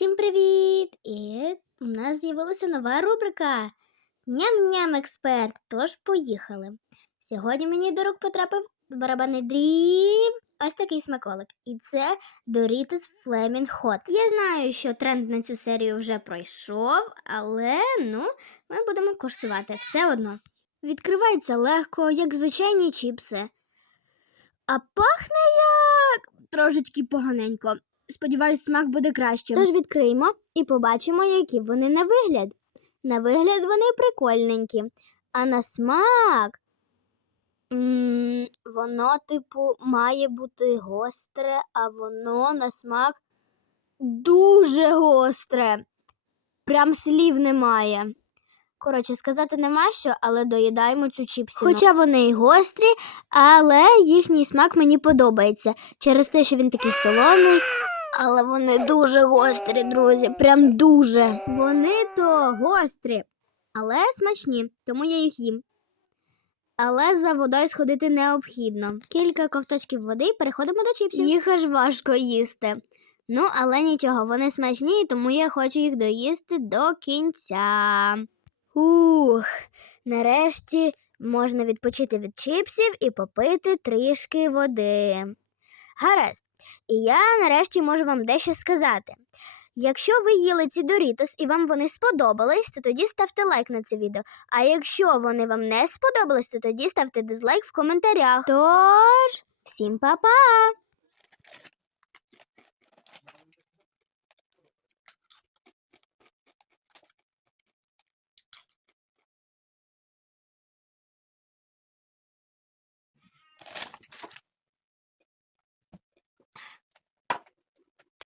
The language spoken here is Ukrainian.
Всім привіт! І у нас з'явилася нова рубрика Ням-ням експерт. Тож поїхали. Сьогодні мені до рук потрапив барабанний дріб. Ось такий смаколик. І це Doritos Flaming Hot. Я знаю, що тренд на цю серію вже пройшов, але ну, ми будемо коштувати все одно. Відкривається легко, як звичайні чіпси. А пахне як трошечки поганенько. Сподіваюсь, смак буде кращим. Тож відкриємо і побачимо, які вони на вигляд. На вигляд вони прикольненькі. А на смак. м воно, типу, має бути гостре, а воно на смак дуже гостре. Прям слів немає. Коротше, сказати нема що, але доїдаємо цю чіпсину. Хоча вони й гострі, але їхній смак мені подобається через те, що він такий солоний. Але вони дуже гострі, друзі. Прям дуже. Вони то гострі, але смачні, тому я їх їм. Але за водою сходити необхідно. Кілька ковточків води і переходимо до чіпсів. Їх аж важко їсти. Ну, але нічого, вони смачні, тому я хочу їх доїсти до кінця. Ух, нарешті можна відпочити від чіпсів і попити трішки води. Гаразд. І я нарешті можу вам дещо сказати. Якщо ви їли ці Дорітос і вам вони сподобались, то тоді ставте лайк на це відео. А якщо вони вам не сподобались, то тоді ставте дизлайк в коментарях. Тож, всім па-па!